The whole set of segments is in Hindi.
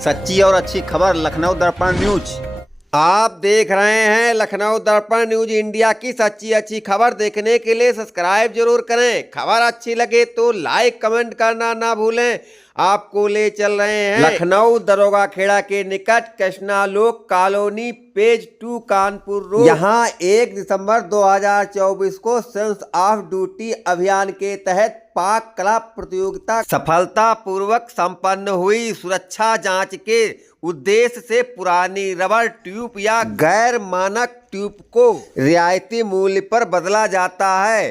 सच्ची और अच्छी खबर लखनऊ दर्पण न्यूज। आप देख रहे हैं लखनऊ दर्पण न्यूज इंडिया की सच्ची अच्छी खबर। देखने के लिए सब्सक्राइब जरूर करें। खबर अच्छी लगे तो लाइक कमेंट करना ना भूलें। आपको ले चल रहे हैं लखनऊ दरोगा खेड़ा के निकट कृष्णालोक कॉलोनी पेज 2 कानपुर रोड। यहाँ 1 दिसंबर 2024 को सेंस ऑफ ड्यूटी अभियान के तहत पाक कला प्रतियोगिता सफलता पूर्वक संपन्न हुई। सुरक्षा जांच के उद्देश्य से पुरानी रबर ट्यूब या गैर मानक ट्यूब को रियायती मूल्य पर बदला जाता है।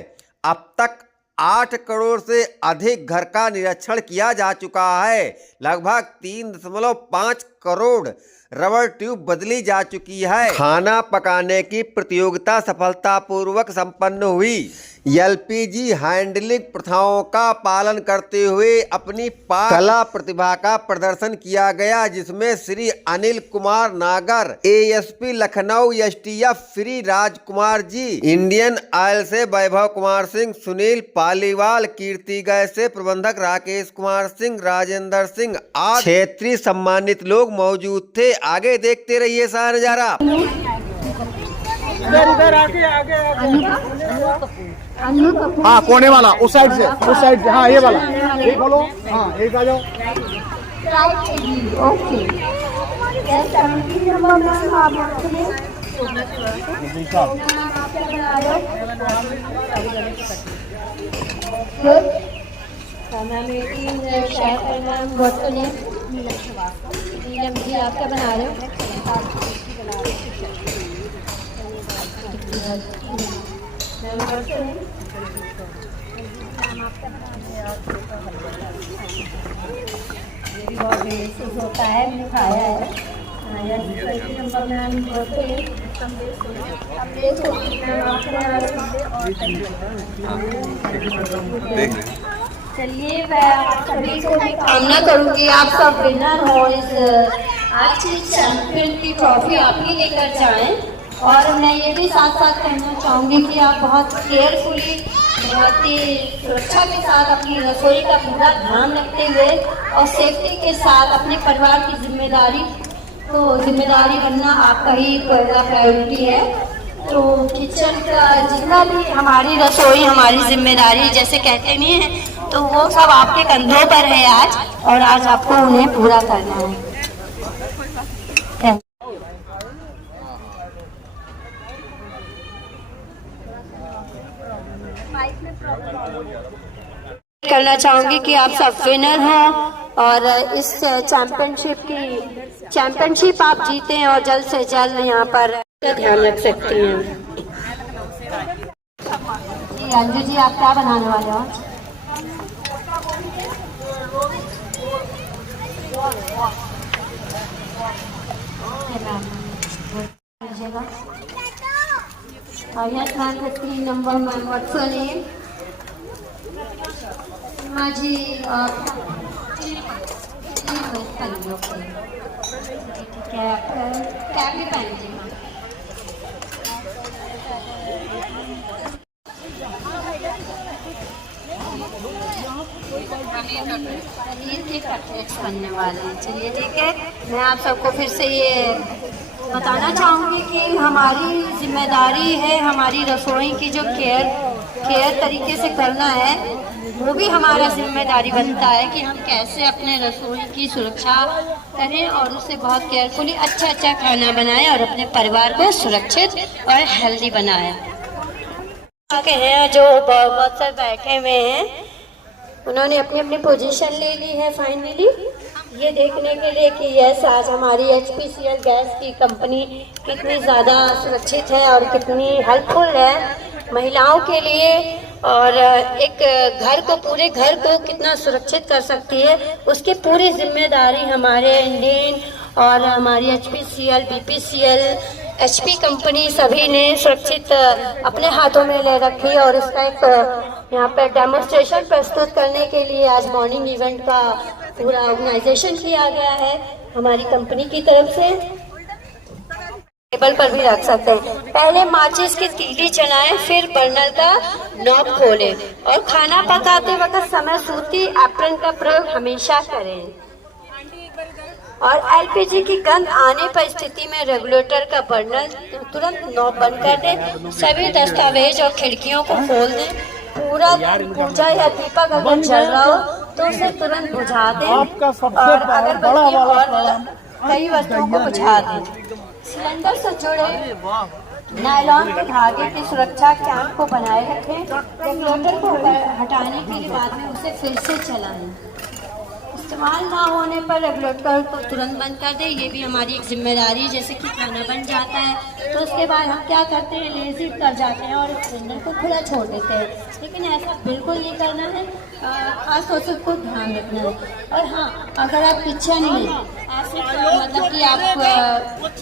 अब तक 8 करोड़ से अधिक घर का निरीक्षण किया जा चुका है। लगभग 3.5 करोड़ रबर ट्यूब बदली जा चुकी है। खाना पकाने की प्रतियोगिता सफलतापूर्वक संपन्न हुई। एलपीजी हैंडलिंग प्रथाओं का पालन करते हुए अपनी पाक कला प्रतिभा का प्रदर्शन किया गया, जिसमें श्री अनिल कुमार नागर ASP Lucknow STF Shri Rajkumar ji, Indian oil से वैभव कुमार सिंह, सुनील पालीवाल, कीर्ति गैस से प्रबंधक राकेश कुमार सिंह, राजेंद्र सिंह आदि क्षेत्रीय सम्मानित लोग मौजूद थे। आगे देखते रहिए सारा नजारा। इधर आगे हाँ, कोने वाला उस साइड से हाँ, ये वाला एक बोलो। हाँ, एक आ जाओ। ओके जी आपका बना रहे हो। ये भी बहुत डिलीशियस होता है, मैंने खाया है। नंबर में हम चलिए, मैं सभी को भी कामना करूँगी आप सब विनर हो। इस आज की चैंपियन की ट्रॉफी आप ही लेकर जाएं। और मैं ये भी साथ साथ कहना चाहूँगी कि आप बहुत केयरफुली, बहुत ही सुरक्षा के साथ अपनी रसोई का पूरा ध्यान रखते हुए और सेफ्टी के साथ अपने परिवार की जिम्मेदारी बनना आपका ही पहला प्रायोरिटी है। तो किचन का जितना भी हमारी रसोई हमारी जिम्मेदारी जैसे कहते नहीं है, तो वो सब आपके कंधों पर है आज, और आज आपको उन्हें पूरा करना है। करना चाहूँगी कि आप सब विनर हो और इस चैंपियनशिप आप जीते हैं और जल्द से जल्द यहाँ पर ध्यान रख सकती हैं। अंजू जी, आप क्या बनाने वाले हो? Yes ma'am, 3 number ma'am, what's your name? जी कैप भी पहन लीजिए। पनीर के कटलेट्स बनने वाले हैं। चलिए ठीक है, मैं आप सबको फिर से ये बताना चाहूँगी कि हमारी जिम्मेदारी है हमारी रसोई की जो केयर तरीके से करना है, वो भी हमारा जिम्मेदारी बनता है कि हम कैसे अपने रसोई की सुरक्षा करें और उससे बहुत केयरफुली अच्छा खाना बनाएं और अपने परिवार को सुरक्षित और हेल्दी बनाएं। चुके हैं जो बहुत सारे बैठे हुए हैं, उन्होंने अपनी अपनी पोजीशन ले ली है फाइनली, ये देखने के लिए कि यस आज हमारी HPCL गैस की कंपनी कितनी ज़्यादा सुरक्षित है और कितनी हेल्पफुल है महिलाओं के लिए, और एक घर को, पूरे घर को कितना सुरक्षित कर सकती है, उसकी पूरी जिम्मेदारी हमारे इंडियन और हमारी HPCL, BPCL, HP कंपनी सभी ने सुरक्षित अपने हाथों में ले रखी। और इसका एक यहाँ पे डेमोन्स्ट्रेशन प्रस्तुत करने के लिए आज मॉर्निंग इवेंट का पूरा ऑर्गेनाइजेशन किया गया है हमारी कंपनी की तरफ से। टेबल पर भी रख सकते हैं। पहले माचिस की तीली जलाएं, फिर बर्नर का नॉब खोलें और खाना पकाते वक्त समय सूती एप्रन का प्रयोग हमेशा करें। और एलपीजी की गंध आने पर स्थिति में रेगुलेटर का बर्नर तुरंत नॉब बंद कर दें। सभी दस्तावेज और खिड़कियों को खोल दें। पूरा पूजा या दीपक अगर जल रहा हो तो उसे तुरंत बुझा दें और अगरबत्ती और कई वस्तुओं को बुझा दें। सिलेंडर से जुड़े नायलॉन के धागे की सुरक्षा कैप को बनाए रखें। रेगुलेटर को हटाने के लिए बाद में उसे फिर से चलाएं। इस्तेमाल ना होने पर रेगुलेटर को तुरंत बंद कर दें। ये भी हमारी एक जिम्मेदारी। जैसे कि खाना बन जाता है तो उसके बाद हम क्या करते हैं, लेजी कर जाते हैं और सिलेंडर को खुला छोड़ देते हैं, लेकिन ऐसा बिल्कुल नहीं करना है। खास तौर से उसको ध्यान रखना है। और हाँ, अगर आप किचन में ऐसे मतलब कि आप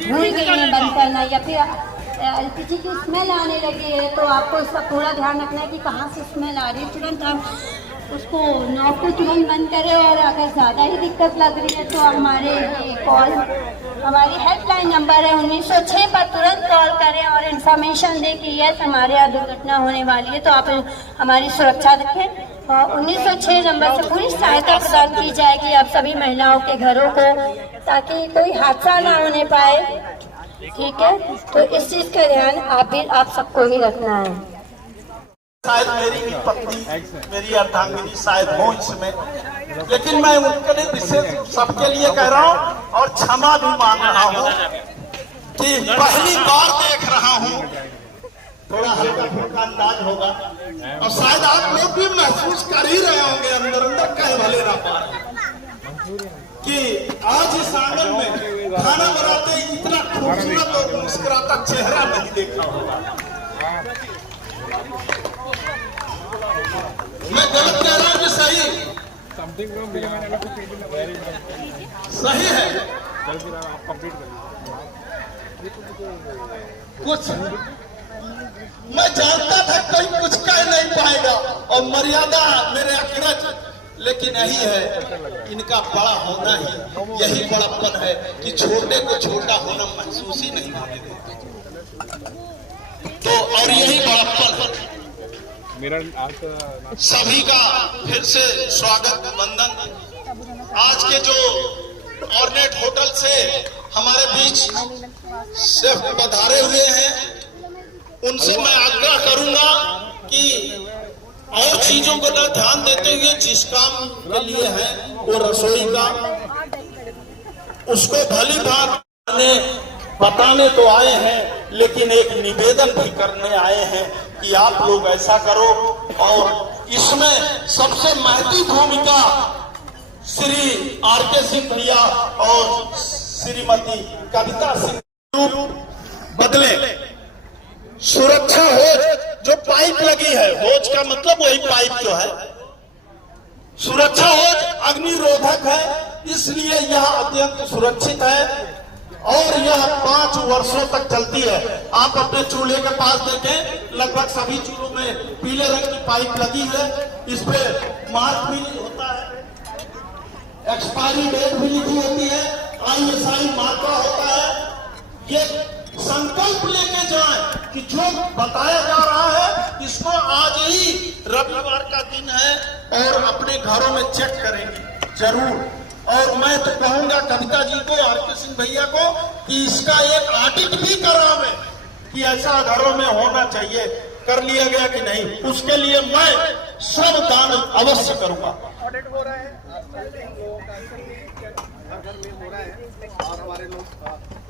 भूल गई हैं बंद करना या फिर एलपीजी की स्मेल आने लगी है तो आपको इसका पूरा ध्यान रखना है कि कहाँ से स्मेल आ रही है। तुरंत आप उसको नॉब को तुरंत बंद करें और अगर ज़्यादा ही दिक्कत लग रही है तो हमारी हेल्पलाइन नंबर है 1906 पर तुरंत कॉल करें और इन्फॉर्मेशन दें कि यस हमारे यहाँ दुर्घटना होने वाली है, तो आप हमारी सुरक्षा रखें। 1906 नंबर से पूरी सहायता प्रदान की जाएगी आप सभी महिलाओं के घरों को, ताकि कोई हादसा ना होने पाए। ठीक है, तो इस चीज़ का ध्यान आप सबको ही रखना है। शायद मेरी पत्नी, मेरी अर्धांगिनी शायद हो इसमें, लेकिन मैं उनके लिए विशेष सबके लिए कह रहा हूँ और क्षमा भी मांग रहा हूँ कि पहली बार देख रहा हूँ, थोड़ा हल्का फुल्का अंदाज होगा और शायद आप लोग भी महसूस कर ही रहे होंगे अंदर अंदर कह भले ना पाए कि आज इस आंगन में खाना बनाते इतना खूबसूरत और मुस्कुराता चेहरा नहीं देखा होगा। मैं गलत कह रहा हूँ कि सही सही है। कुछ मैं जानता था कोई कुछ कह नहीं पाएगा और मर्यादा मेरे अखरज, लेकिन यही है इनका बड़ा होना ही यही बड़ापन है कि छोटे को छोटा होना महसूस ही नहीं होने देते। तो और यही बड़ापन है। सभी का फिर से स्वागत वंदन। आज के जो ऑर्नेट होटल से हमारे बीच शेफ पधारे हुए हैं, उनसे मैं आग्रह करूंगा कि और चीजों को ना ध्यान देते हुए जिस काम के लिए है वो रसोई का, उसको भली भांति बताने तो आए हैं, लेकिन एक निवेदन भी करने आए हैं कि आप लोग ऐसा करो। और इसमें सबसे महती भूमिका श्री आर.के. सिंह भैया और श्रीमती कविता सिंह बदले। सुरक्षा होज जो पाइप लगी है, होज का मतलब वही पाइप जो है, सुरक्षा होज अग्निरोधक है, इसलिए यह अत्यंत सुरक्षित है और यह 5 वर्षों तक चलती है। आप अपने चूल्हे के पास देखें, लगभग सभी चूल्हों में पीले रंग की पाइप लगी है, इस पे मार्क भी होता है, एक्सपायरी डेट भी लिखी होती है, ISI मार्का होता है। ये संकल्प लेके जाएं कि जो बताया जा रहा है इसको आज ही रविवार का दिन है और अपने घरों में चेक करेंगे जरूर। और मैं तो कहूंगा कविता जी को, आर.के. सिंह भैया को कि इसका एक ऑडिट भी करावे कि ऐसा घरों में होना चाहिए, कर लिया गया कि नहीं, उसके लिए मैं सब दान अवश्य करूंगा। ऑडिट हो रहा है और हमारे लोग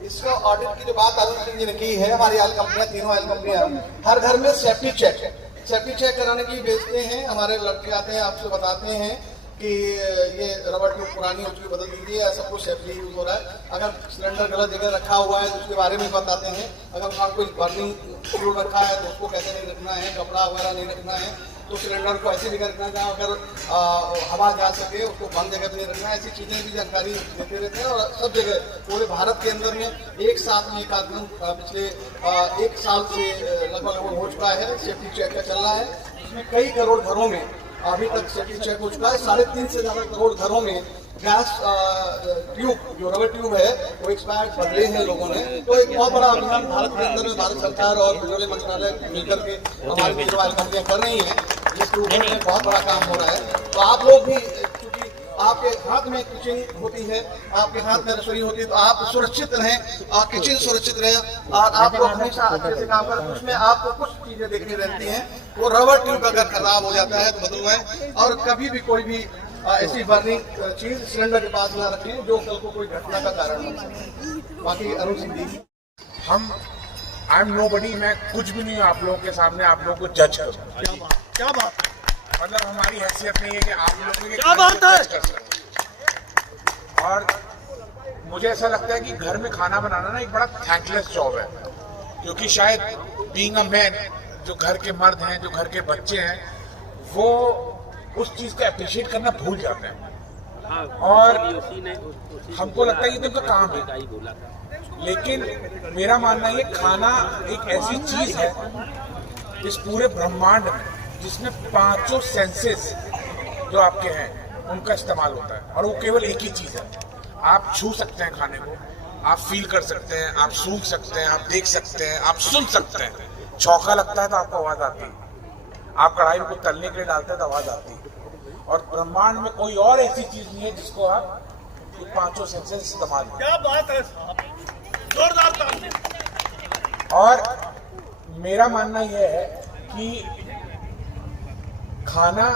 इसको ऑडिट की जो बात अरुण सिंह जी ने की है, हमारी ऑयल कंपनियां, तीनों ऑयल कंपनियां हर घर में सेफ्टी चेक कराने के लिए भेजते हैं। हमारे लड़के आते हैं, आपसे बताते हैं कि ये रबड़ ट्यूब पुरानी हो चुकी, बदल दीजिए, ऐसा कुछ सेफ्टी यूज हो रहा है। अगर सिलेंडर गलत जगह रखा हुआ है तो उसके बारे में बताते हैं। अगर वहाँ कोई बर्निंग फ्लूइड रखा है तो उसको कैसे नहीं रखना है, कपड़ा वगैरह नहीं रखना है, तो सिलेंडर को ऐसी जगह रखना जहाँ अगर हवा जा सके, उसको बंद जगह नहीं रखना, ऐसी चीज़ें भी जानकारी देते रहते हैं। और सब जगह पूरे भारत के अंदर में एक साथ में कार्यक्रम पिछले 1 साल से लगभग हो चुका है, सेफ्टी चेक का चल रहा है। इसमें कई करोड़ घरों में अभी तक सेफ्टी चेक हो चुका है। 3.5 से ज़्यादा करोड़ घरों में गैस ट्यूब, जो रबर ट्यूब है, वो एक्सपायर्ड बदले हैं लोगों ने। तो एक बहुत बड़ा अभियान भारत के अंदर में भारत सरकार और पेट्रोलियम मंत्रालय मिलकर के हमारी जो कंपनियां कर रही हैं, जिसके ऊपर में बहुत बड़ा काम हो रहा है। तो आप लोग भी, क्योंकि आपके हाथ में किचन होती है, आपके हाथ में रसोई होती है, तो आप सुरक्षित रहें और किचन सुरक्षित रहे और आपको हमेशा अच्छे से काम करें। उसमें आपको कुछ चीजें देखनी रहती हैं, वो रबर ट्यूब अगर खराब हो जाता है तो बदलवाएं और कभी भी कोई भी ऐसी बर्निंग चीज सिलेंडर के पास ना रखें जो कल को कोई घटना का कारण बन सके। बाकी Arun Singh ji, I am nobody, मैं कुछ भी नहीं हूँ आप लोगों के सामने, आप लोगों को जज करूँ। क्या बात है, मतलब हमारी हैसियत नहीं है कि आप लोगों के क्या बात है। और मुझे ऐसा लगता है कि घर में खाना बनाना ना एक बड़ा थैंकलेस जॉब है, क्योंकि शायद बीइंग अ मैन, जो घर के मर्द हैं, जो घर के बच्चे हैं, वो उस चीज को अप्रिशिएट करना भूल जाते हैं और हमको लगता है कि तो उनका काम है। लेकिन मेरा मानना ये, खाना एक ऐसी चीज है इस पूरे ब्रह्मांड में जिसमें पांचों सेंसेस जो आपके हैं उनका इस्तेमाल होता है और वो केवल एक ही चीज है। आप छू सकते हैं खाने को, आप फील कर सकते हैं, आप सूंघ सकते हैं, आप देख सकते हैं, आप सुन सकते हैं। छौंका लगता है तो आपको आवाज आती है, आप कढ़ाई में कुछ तलने के लिए डालते हैं तो आवाज आती है। और ब्रह्मांड में कोई और ऐसी चीज नहीं है जिसको आप ये पांचों सेंसेस इस्तेमाल करें। क्या बात है, जोरदार ताली। और मेरा मानना यह है कि खाना,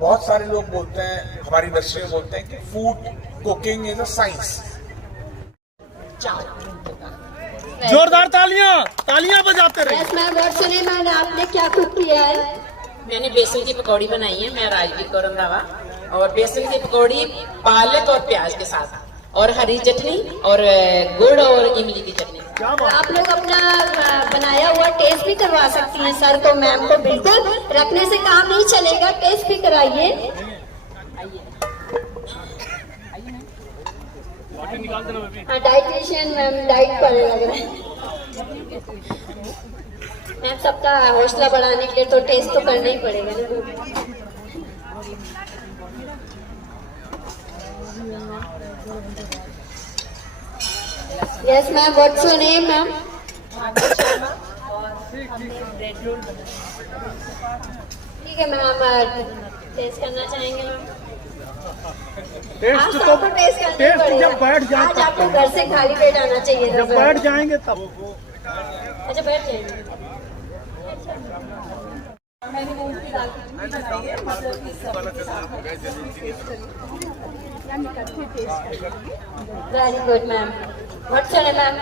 बहुत सारे लोग बोलते हैं, हमारी इंडस्ट्री में बोलते हैं कि food cooking is a science. जोरदार तालियां बजाते रहे। यस मैम, और सुनिए मैंने आपने क्या कुक किया है? मैंने बेसन की पकौड़ी बनाई है, मैं राजवीर को रंधावा, और बेसन की पकौड़ी पालक और प्याज के साथ और हरी चटनी और गुड़ और इमली की चटनी। तो आप लोग अपना बनाया हुआ टेस्ट भी करवा सकती हैं सर को, मैम को। बिल्कुल रखने से काम नहीं चलेगा, टेस्ट भी कराइए। डाइटिशियन मैम डाइट पर लग रहे हैं मैम। सबका हौसला बढ़ाने के लिए तो टेस्ट तो करना ही पड़ेगा ना। Yes ma'am, what's your name ma'am? ठीक है मैम, टेस्ट करना चाहेंगे मैम? टेस्ट तो टेस्ट जब बैठ जाए, आज आपको घर से खाली पेट आना चाहिए। जब बैठ जाएंगे तब। अच्छा, बैठ जाएंगे। Very good ma'am. What's your name ma'am?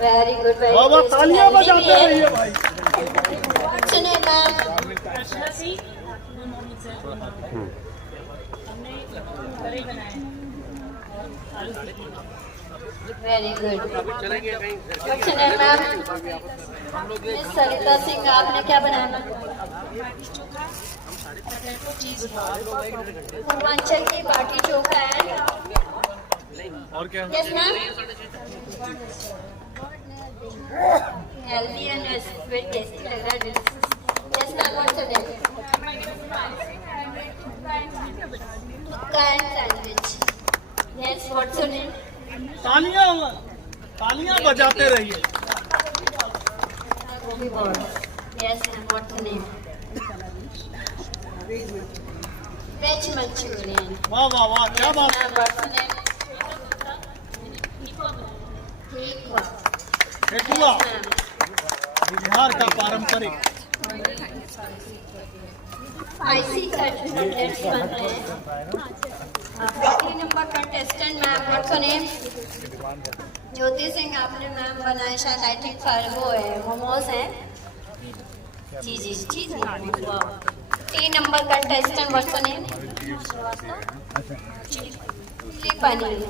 Very good, very good. तालियां बजाते रहिए भाई। What's your name ma'am? Very good. What's your name ma'am? Miss Sarita Singh, आपने क्या बनाया मैम? पूर्वांचल की बाटी चोखा है। और क्या? Yes ma'am. Healthy and very tasty लग रहा है। Yes ma'am, what's your name? Sandwich. Yes, what's your name? तालियां बजाते रहिए। Yes ma'am, what's your name? Veg Manchurian. वाह वाह वाह, क्या बात है। ठेकुआ बिहार का पारंपरिक। आईसी कटलेट्स बन रहे हैं। 3 number contestant ma'am, what's your name? Jyoti Singh, आपने मैम बनाए शायद, आई थिंक वो है मोमोज हैं। जी जी जी जी। 3 number contestant, what's your name? Chilli paneer.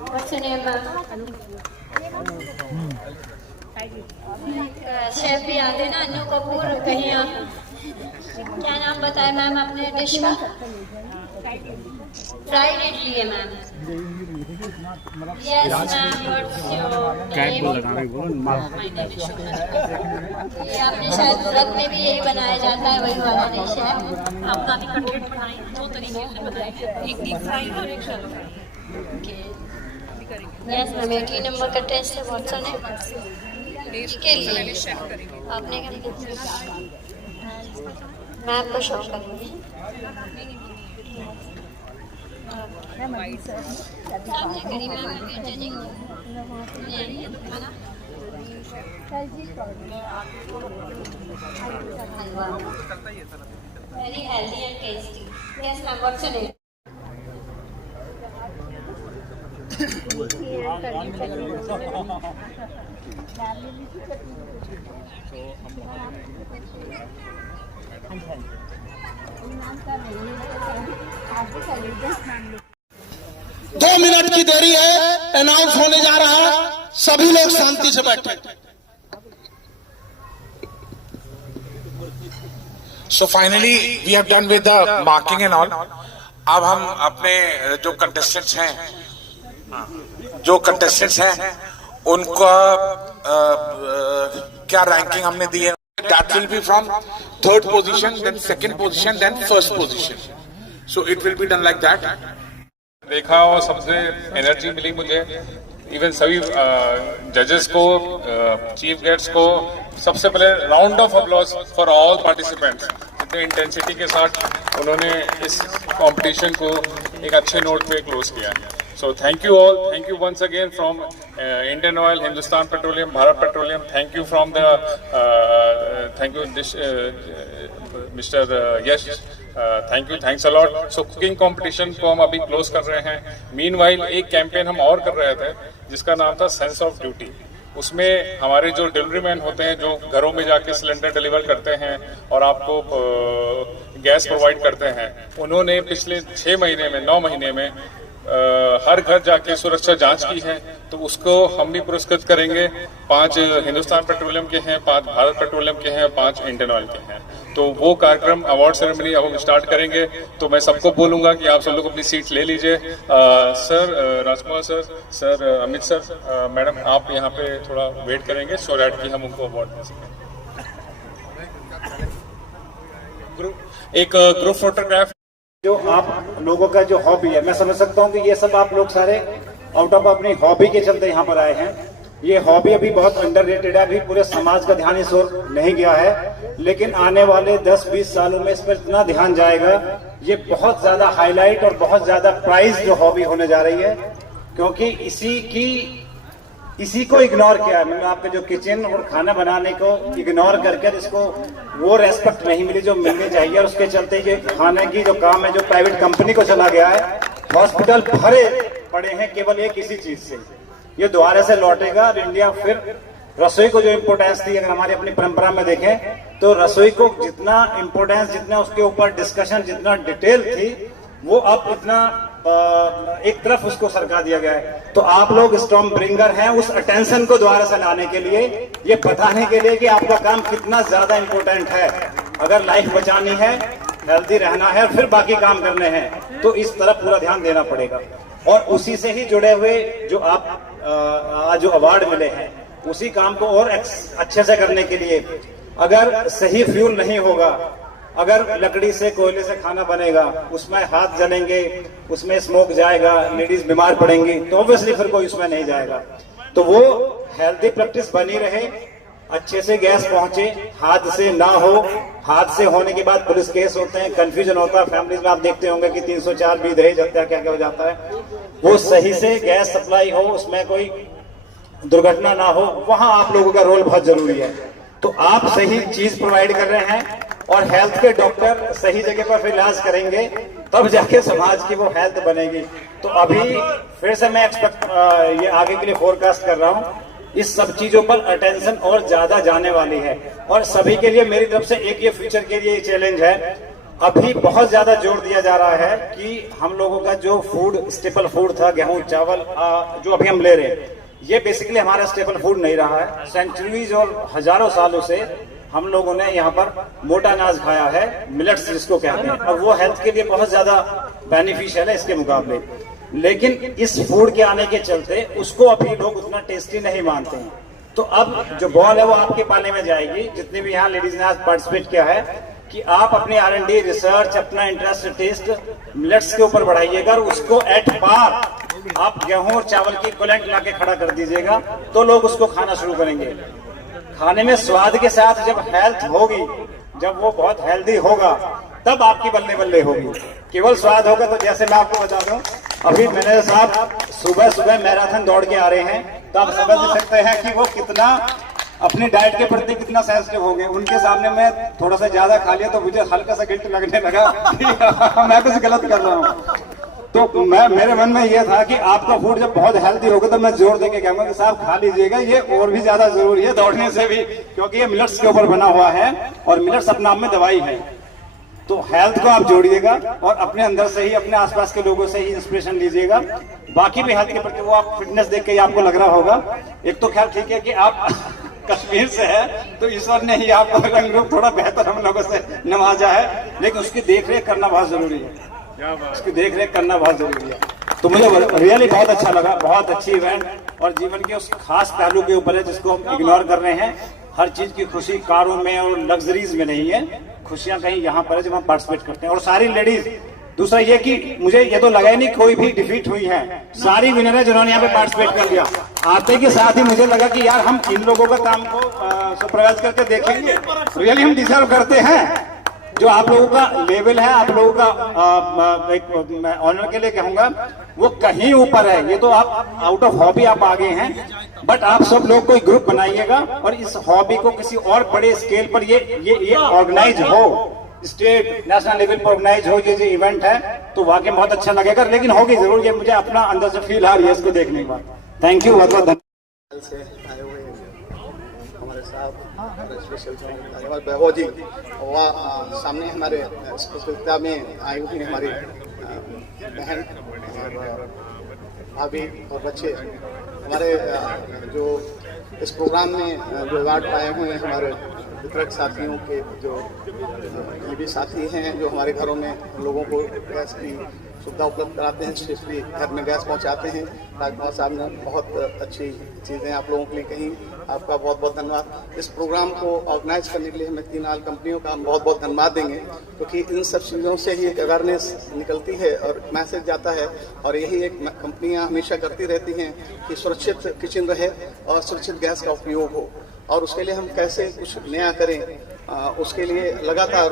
What's your name ma'am? Chef भी आते ना, अन्नू कपूर। कहीं आप क्या नाम बताए मैम आपने डिश का? फ्राइड इडली है ma'am. Yes ma'am, what's your name? ये आपने शायद सूरत में भी यही बनाया जाता है, वही वाला डिश है। आपका भी कटलेट बनाए, 2 तरीके से बनाए, एक डीप फ्राई और एक shallow fry. Yes ma'am, 18 number का टेस्ट है। What's your name? के लिए आपने मैं आपको शो करूँगी। सामने करी ma'am judging very healthy and tasty. Yes ma'am what's your name? दो मिनट की देरी है, अनाउंस होने जा रहा है, सभी लोग शांति से बैठे। So finally we have done with the marking and all. अब हम अपने जो कंटेस्टेंट्स हैं उनका क्या रैंकिंग हमने दी है, that will be from third position, then second position, then first position. So it will be done like that. देखा और सबसे एनर्जी मिली मुझे, इवन सभी जजेस को, चीफ गेस्ट्स को। सबसे पहले round of applause for all participants. इतने इंटेंसिटी के साथ उन्होंने इस कंपटीशन को एक अच्छे नोट पे क्लोज किया है। So thank you all, thank you once again from Indian Oil, Hindustan Petroleum, Bharat Petroleum. Thank you from the thank you mister Yash, thank you, thanks a lot. So cooking competition को हम अभी क्लोज कर रहे हैं। मीनवाइल एक कैंपेन हम और कर रहे थे जिसका नाम था सेंस ऑफ ड्यूटी। उसमें हमारे जो डिलीवरी मैन होते हैं, जो घरों में जाके सिलेंडर डिलीवर करते हैं और आपको गैस प्रोवाइड करते हैं, उन्होंने पिछले 6 महीने में 9 महीने में हर घर जाके सुरक्षा जांच की है। तो उसको हम भी पुरस्कृत करेंगे। 5 हिंदुस्तान पेट्रोलियम के हैं, 5 भारत पेट्रोलियम के हैं, 5 इंडियन ऑयल के हैं। तो वो कार्यक्रम अवार्ड सेरेमनी अब हम स्टार्ट करेंगे। तो मैं सबको बोलूंगा कि आप सब लोग अपनी सीट ले लीजिए। Sir Rajkumar sir, sir Amit sir, madam आप यहाँ पे थोड़ा वेट करेंगे सो दैट कि हम उनको अवार्ड दे सकें। एक ग्रुप फोटोग्राफ जो आप लोगों का जो हॉबी है, मैं समझ सकता हूँ कि ये सब आप लोग सारे आउट ऑफ अपनी हॉबी के चलते यहाँ पर आए हैं। ये हॉबी अभी बहुत अंडररेटेड है, अभी पूरे समाज का ध्यान इस ओर नहीं गया है, लेकिन आने वाले 10-20 सालों में इस पर इतना ध्यान जाएगा, ये बहुत ज्यादा हाईलाइट और बहुत ज्यादा प्राइज जो हॉबी होने जा रही है। क्योंकि इसी को इग्नोर किया है, मतलब आपके जो किचन और खाना बनाने को इग्नोर करके इसको वो रेस्पेक्ट नहीं मिली जो मिलनी चाहिए। और उसके चलते ये खाने की जो काम है जो प्राइवेट कंपनी को चला गया है। हॉस्पिटल भरे पड़े हैं केवल एक इसी चीज से। ये दोबारा से लौटेगा और इंडिया फिर रसोई को जो इम्पोर्टेंस थी, अगर हमारी अपनी परंपरा में देखें तो रसोई को जितना इम्पोर्टेंस, जितना उसके ऊपर डिस्कशन, जितना डिटेल थी, वो अब इतना एक तरफ उसको सरका दिया गया है। तो आप लोग स्टॉर्म ब्रिंगर हैं उस अटेंशन को दोबारा से लाने के लिए, ये बताने के लिए कि आपका काम कितना ज्यादा इम्पोर्टेंट है। अगर लाइफ बचानी है, हेल्दी रहना है और फिर बाकी काम करने हैं, तो इस तरफ पूरा ध्यान देना पड़ेगा। और उसी से ही जुड़े हुए जो आप आज जो अवार्ड मिले हैं, उसी काम को और अच्छे से करने के लिए, अगर सही फ्यूल नहीं होगा, अगर लकड़ी से, कोयले से खाना बनेगा, उसमें हाथ जलेंगे, उसमें स्मोक जाएगा, लेडीज बीमार पड़ेंगी, तो ऑब्वियसली फिर कोई उसमें नहीं जाएगा। तो वो हेल्दी प्रैक्टिस बनी रहे, अच्छे से गैस पहुंचे, हाथ से ना हो। हाथ से होने के बाद पुलिस केस होते हैं, कंफ्यूजन होता है फैमिलीज में। आप देखते होंगे कि 304 भी दहेज हत्या क्या क्या हो जाता है। वो सही से गैस सप्लाई हो, उसमें कोई दुर्घटना ना हो, वहां आप लोगों का रोल बहुत जरूरी है। तो आप सही चीज प्रोवाइड कर रहे हैं और हेल्थ के डॉक्टर सही जगह पर फिर इलाज करेंगे, तब जाके समाज की वो हेल्थ बनेगी। तो अभी फिर से मैं ये आगे के लिए फोरकास्ट कर रहा हूँ, इस सब चीजों पर अटेंशन और ज्यादा जाने वाली है। और सभी के लिए मेरी तरफ से एक ये फ्यूचर के लिए चैलेंज है, अभी बहुत ज्यादा जोर दिया जा रहा है कि हम लोगों का जो फूड, स्टेपल फूड था, गेहूं चावल, जो अभी हम ले रहे हैं, ये बेसिकली हमारा स्टेपल फूड नहीं रहा है। सेंचुरीज और हजारों सालों से हम लोगों ने यहाँ पर मोटा अनाज खाया है, मिलेट्स जिसको कहते हैं, और वो हेल्थ के लिए बहुत ज्यादा बेनिफिशियल है इसके मुकाबले। लेकिन इस फूड के आने के चलते उसको अभी लोग उतना टेस्टी नहीं मानते हैं। तो अब जो बॉल है वो आपके पाले में जाएगी, जितने भी यहाँ लेडीज ने आज पार्टिसिपेट किया है, कि आप अपने R&D रिसर्च, अपना इंटरेस्ट, टेस्ट मिलेट्स के ऊपर बढ़ाइएगा और उसको एट पार आप गेहूं और चावल की इक्विवेलेंट ला के खड़ा कर दीजिएगा, तो लोग उसको खाना शुरू करेंगे। खाने में स्वाद के साथ जब हेल्थ होगी, जब वो बहुत हेल्दी होगा, तब आपकी बल्ले बल्ले होगी। केवल स्वाद होगा तो जैसे मैं आपको बता दूं, अभी मैंने साहब सुबह सुबह मैराथन दौड़ के आ रहे हैं, तो आप समझ सकते हैं कि वो कितना अपनी डाइट के प्रति कितना सेंसिटिव हो गए। उनके सामने मैं थोड़ा सा ज्यादा खा लिया तो मुझे हल्का सा गिल्ट लगने लगा मैं कुछ गलत कर रहा हूँ। तो मेरे मन में यह था कि आपका फूड जब बहुत हेल्दी होगा तो मैं जोर देके कहूंगा कि साहब खा लीजिएगा, ये और भी ज्यादा जरूरी है दौड़ने से भी, क्योंकि ये मिलेट्स के ऊपर बना हुआ है और मिलेट्स अपने आप में दवाई है। तो हेल्थ को आप जोड़िएगा और अपने अंदर से ही, अपने आसपास के लोगों से ही इंस्पिरेशन लीजिएगा। बाकी भी हेल्थ के प्रति वो आप फिटनेस देख के आपको लग रहा होगा। एक तो ख्याल ठीक है कि आप कश्मीर से है तो ईश्वर ने ही आपको रंग रूप थोड़ा बेहतर हम लोगों से नवाजा है, लेकिन उसकी देख रेख करना बहुत जरूरी है। उसकी देख रेख करना बहुत जरूरी है। तो मुझे रियली बहुत अच्छा लगा, बहुत अच्छी इवेंट, और जीवन के उस खास पहलू के ऊपर है जिसको हम इग्नोर कर रहे हैं। हर चीज की खुशी कारों में और लग्जरीज में नहीं है, खुशियां कहीं यहाँ पर है जब हम पार्टिसिपेट करते हैं। और सारी लेडीज, दूसरा ये कि मुझे ये तो लगा ही नहीं कोई भी डिफीट हुई है, सारी विनर है जिन्होंने यहाँ पे पार्टिसिपेट कर लिया। आते के साथ ही मुझे लगा कि यार हम इन लोगों का काम को सुपरवाइज करके देखेंगे, रियली हम डिजर्व करते हैं। जो आप लोगों का लेवल है, आप लोगों का एक मैं ऑनर के लिए कहूंगा वो कहीं ऊपर है। ये तो आप आउट ऑफ हॉबी आप आगे हैं, बट आप सब लोग कोई ग्रुप बनाइएगा और इस हॉबी को किसी और बड़े स्केल पर ये ऑर्गेनाइज हो, स्टेट नेशनल लेवल पर ऑर्गेनाइज हो, ये इवेंट है तो वाकई बहुत अच्छा लगेगा। लेकिन होगी जरूर, ये मुझे अपना अंदर से फील आ रही है इसको देखने के बाद। थैंक यू, बहुत बहुत धन्यवाद। से आए हुए हमारे साथ स्पेशल हमारे वैभव जी, वह सामने हमारे प्रतियोगिता में आई हुई हमारी बहन और भाभी और बच्चे, हमारे जो इस प्रोग्राम में जो अवार्ड पाए हुए हैं हमारे वितरक साथियों के, जो ये भी साथी हैं जो हमारे घरों में लोगों को गैस की सुविधा उपलब्ध कराते हैं, स्पेशली घर में गैस पहुंचाते हैं। राजकुमार साहब ने बहुत अच्छी चीज़ें आप लोगों के लिए कही, आपका बहुत बहुत धन्यवाद। इस प्रोग्राम को ऑर्गेनाइज करने के लिए हमें 3 ऑयल कंपनियों का हम बहुत बहुत धन्यवाद देंगे, क्योंकि इन सब चीज़ों से ही एक अवेयरनेस निकलती है और मैसेज जाता है। और यही एक कंपनियां हमेशा करती रहती हैं कि सुरक्षित किचन रहे और सुरक्षित गैस का उपयोग हो, और उसके लिए हम कैसे कुछ नया करें, उसके लिए लगातार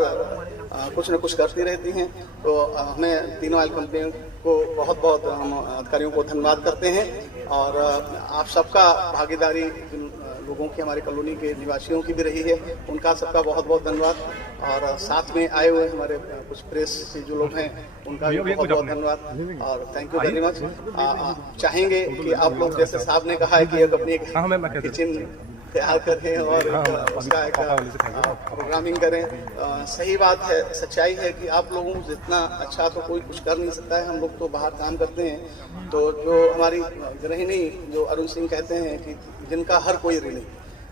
कुछ न कुछ करती रहती हैं। तो हमें तीनों ऑयल कंपनियों को बहुत बहुत हम अधिकारियों को धन्यवाद करते हैं। और आप सबका भागीदारी जिन लोगों की, हमारे कॉलोनी के निवासियों की भी रही है, उनका सबका बहुत बहुत धन्यवाद। और साथ में आए हुए हमारे कुछ प्रेस से जो लोग हैं उनका भी बहुत बहुत धन्यवाद और थैंक यू वेरी मच। चाहेंगे कि आप लोग, जैसे साहब ने कहा है कि अपनी किचन तैयार करें और उसका एक प्रोग्रामिंग करें। सही बात है, सच्चाई है कि आप लोगों को जितना अच्छा तो कोई कुछ कर नहीं सकता है। हम लोग तो बाहर काम करते हैं, तो जो हमारी गृहिणी, जो अरुण सिंह कहते हैं कि जिनका हर कोई ऋणी,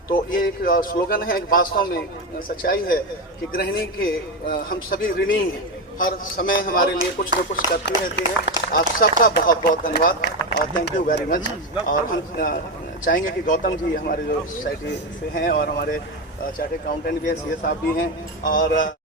तो ये एक स्लोगन है। वास्तव में सच्चाई है कि गृहिणी के हम सभी ऋणी हैं, हर समय हमारे लिए कुछ न कुछ करती रहती है। आप सबका बहुत बहुत धन्यवाद और थैंक यू वेरी मच। और हम चाहेंगे कि गौतम जी हमारे जो सोसाइटी से हैं और हमारे चार्टर्ड अकाउंटेंट भी हैं, सीए साहब भी हैं, और